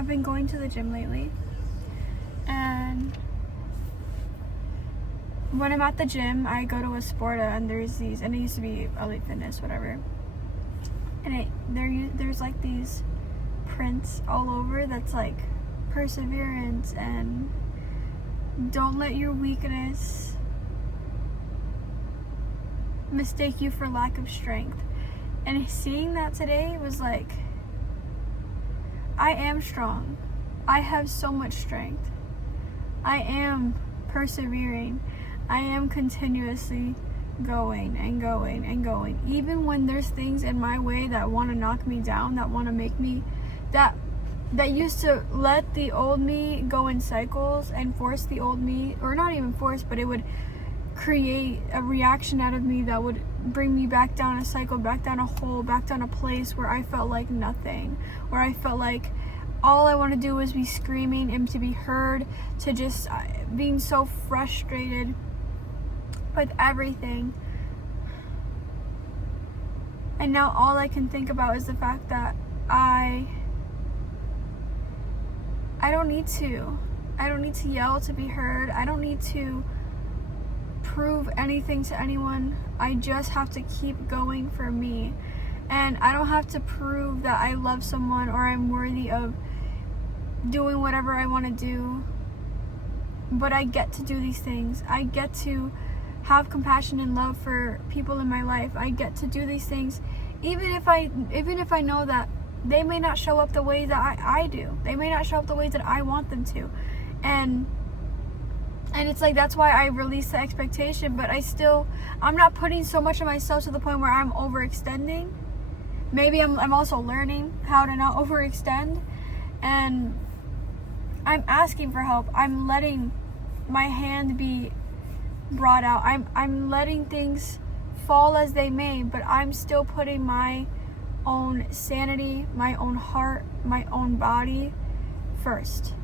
I've been going to the gym lately, and when I'm at the gym, I go to a Sporta, and there's these, and it used to be Elite Fitness, whatever, and there's like these prints all over that's like perseverance and don't let your weakness mistake you for lack of strength. And seeing that today was like, I am strong. I have so much strength. I am persevering. I am continuously going and going and going. Even when there's things in my way that want to knock me down, that want to make me, that used to let the old me go in cycles and force the old me, or not even force, but it would create a reaction out of me that would bring me back down a cycle, back down a hole, back down a place where I felt like nothing, where I felt like all I want to do was be screaming and to be heard, to just being so frustrated with everything. And now all I can think about is the fact that I don't need to. I don't need to yell to be heard. I don't need to prove anything to anyone. I just have to keep going for me. And I don't have to prove that I love someone or I'm worthy of doing whatever I want to do. But I get to do these things. I get to have compassion and love for people in my life. I get to do these things even if I know that they may not show up the way that I do. They may not show up the way that I want them to. And it's like, that's why I release the expectation, but I'm not putting so much of myself to the point where I'm overextending. Maybe I'm also learning how to not overextend, and I'm asking for help. I'm letting my hand be brought out. I'm letting things fall as they may, but I'm still putting my own sanity, my own heart, my own body first.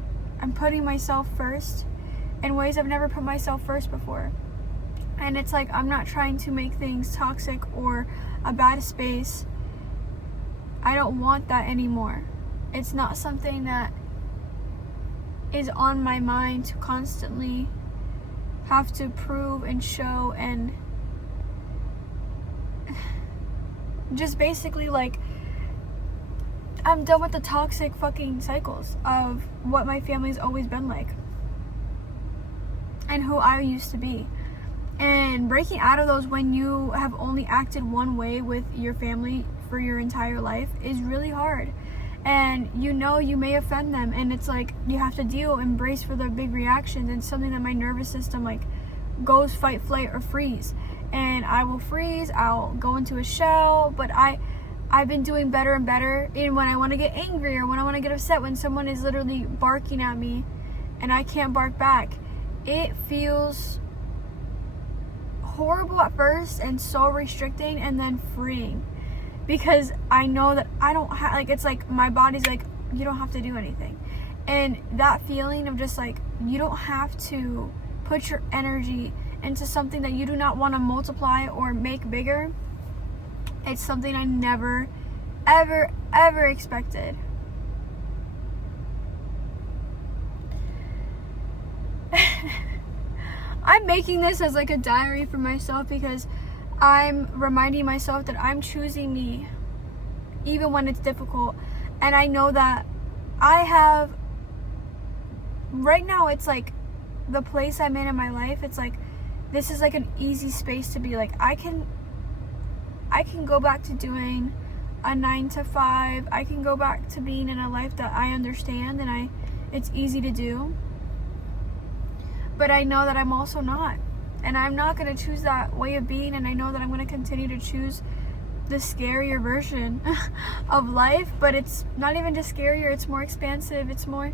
I'm putting myself first in ways I've never put myself first before. And it's like, I'm not trying to make things toxic or a bad space. I don't want that anymore. It's not something that is on my mind to constantly have to prove and show, and just basically, like, I'm done with the toxic fucking cycles of what my family's always been like and who I used to be. And breaking out of those when you have only acted one way with your family for your entire life is really hard. And you may offend them, and it's like you have to embrace for the big reactions. And something that my nervous system like goes fight, flight, or freeze. And I will freeze, I'll go into a shell, but I've been doing better and better. And when I want to get angry or when I want to get upset, when someone is literally barking at me and I can't bark back, it feels horrible at first and so restricting, and then freeing, because I know that I don't have, like, it's like my body's like, you don't have to do anything. And that feeling of just like, you don't have to put your energy into something that you do not want to multiply or make bigger, it's something I never, ever, ever expected. I'm making this as like a diary for myself, because I'm reminding myself that I'm choosing me even when it's difficult. And I know that right now it's like the place I'm in my life, it's like, this is like an easy space to be like, I can go back to doing a 9 to 5. I can go back to being in a life that I understand and it's easy to do. But I know that I'm also not. And I'm not going to choose that way of being, and I know that I'm going to continue to choose the scarier version of life, but it's not even just scarier, it's more expansive, it's more,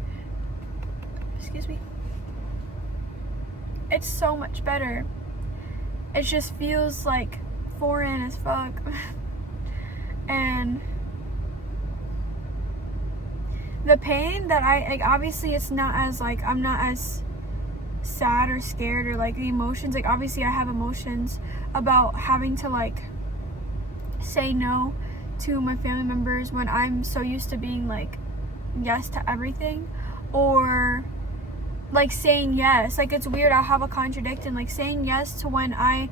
it's so much better. It just feels like foreign as fuck. And the pain that obviously it's not as like, I'm not as sad or scared, or like the emotions, like obviously I have emotions about having to like say no to my family members when I'm so used to being like yes to everything, or like saying yes. Like, it's weird, I'll have a contradiction, like saying yes to when I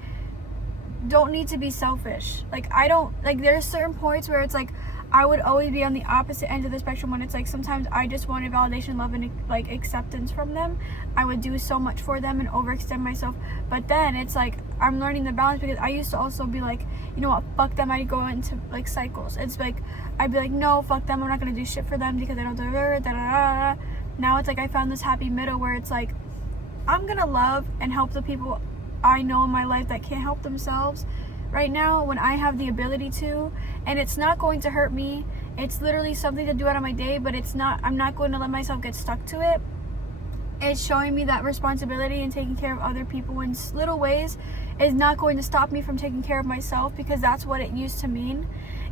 don't need to be selfish. Like, I don't, like, there's certain points where it's like I would always be on the opposite end of the spectrum when it's like sometimes I just wanted validation, love, and like acceptance from them. I would do so much for them and overextend myself. But then it's like I'm learning the balance, because I used to also be like, you know what, fuck them. I'd go into like cycles. It's like I'd be like, no, fuck them, I'm not gonna do shit for them because they don't da. Now it's like I found this happy middle where it's like I'm gonna love and help the people I know in my life that can't help themselves right now when I have the ability to, and it's not going to hurt me. It's literally something to do out of my day, but I'm not going to let myself get stuck to it. It's showing me that responsibility and taking care of other people in little ways is not going to stop me from taking care of myself, because that's what it used to mean.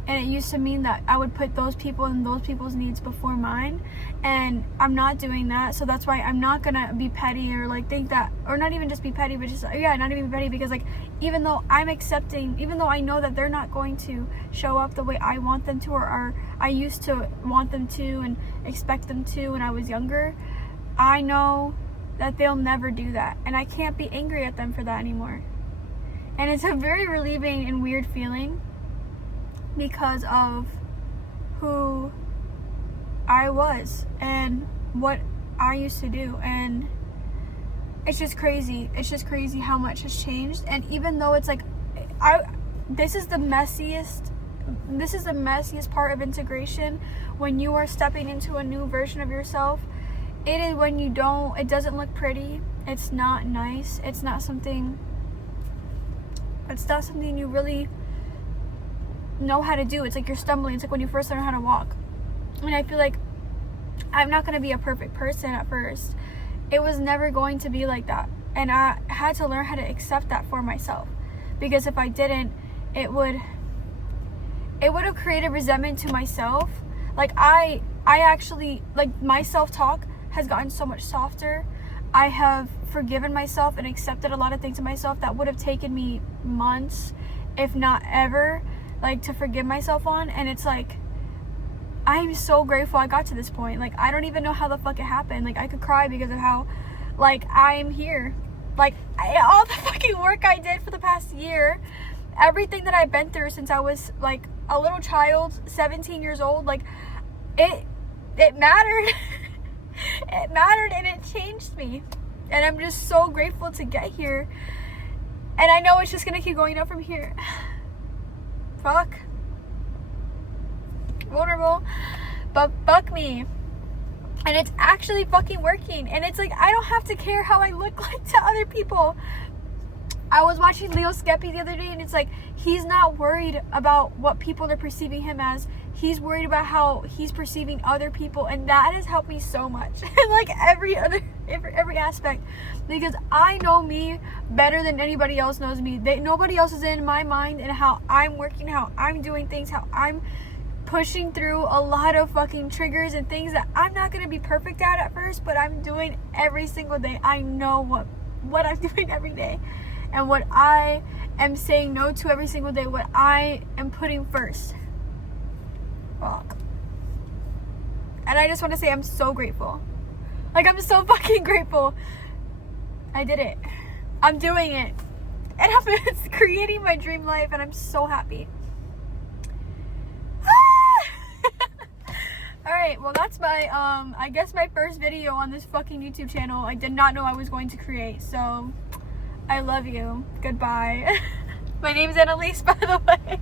And it used to mean that I would put those people and those people's needs before mine. And I'm not doing that. So that's why I'm not going to be petty or like think that, or not even just be petty, but just, yeah, not even be petty. Because like, even though I'm accepting, even though I know that they're not going to show up the way I want them to, or I used to want them to and expect them to when I was younger, I know that they'll never do that. And I can't be angry at them for that anymore. And it's a very relieving and weird feeling, because of who I was and what I used to do. And it's just crazy. It's just crazy how much has changed. And even though it's like this is the messiest part of integration, when you are stepping into a new version of yourself. It is when it doesn't look pretty. It's not nice. It's not something you really know how to do. It's like you're stumbling. It's like when you first learn how to walk. And I feel like I'm not going to be a perfect person at first. It was never going to be like that. And I had to learn how to accept that for myself. Because if I didn't, it would have created resentment to myself. Like I actually, like, my self-talk has gotten so much softer. I have forgiven myself and accepted a lot of things in myself that would have taken me months, if not ever, like, to forgive myself on. And it's like, I'm so grateful I got to this point. Like, I don't even know how the fuck it happened. Like, I could cry because of how, like, I'm here. Like, all the fucking work I did for the past year, everything that I've been through since I was like a little child, 17 years old, like, it mattered. It mattered, and it changed me. And I'm just so grateful to get here. And I know it's just gonna keep going up from here. Fuck. Vulnerable. But fuck me. And it's actually fucking working. And it's like, I don't have to care how I look like to other people. I was watching Leo Skeppy the other day, and it's like, he's not worried about what people are perceiving him as. He's worried about how he's perceiving other people, and that has helped me so much. Like every aspect, because I know me better than anybody else knows me. Nobody else is in my mind, and how I'm working, how I'm doing things, how I'm pushing through a lot of fucking triggers and things that I'm not gonna be perfect at first, but I'm doing every single day. I know what I'm doing every day, and what I am saying no to every single day, what I am putting first. Fuck. And I just want to say I'm so grateful. Like, I'm so fucking grateful. I did it. I'm doing it. And it's creating my dream life, and I'm so happy. Alright, well, that's my, I guess my first video on this fucking YouTube channel. I did not know I was going to create, so I love you. Goodbye. My name's Annalise, by the way.